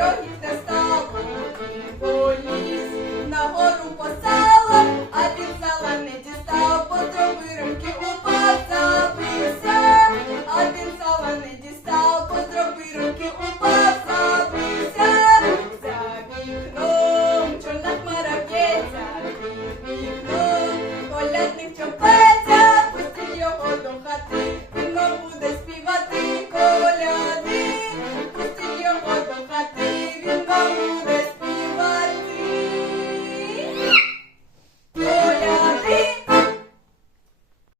don't use the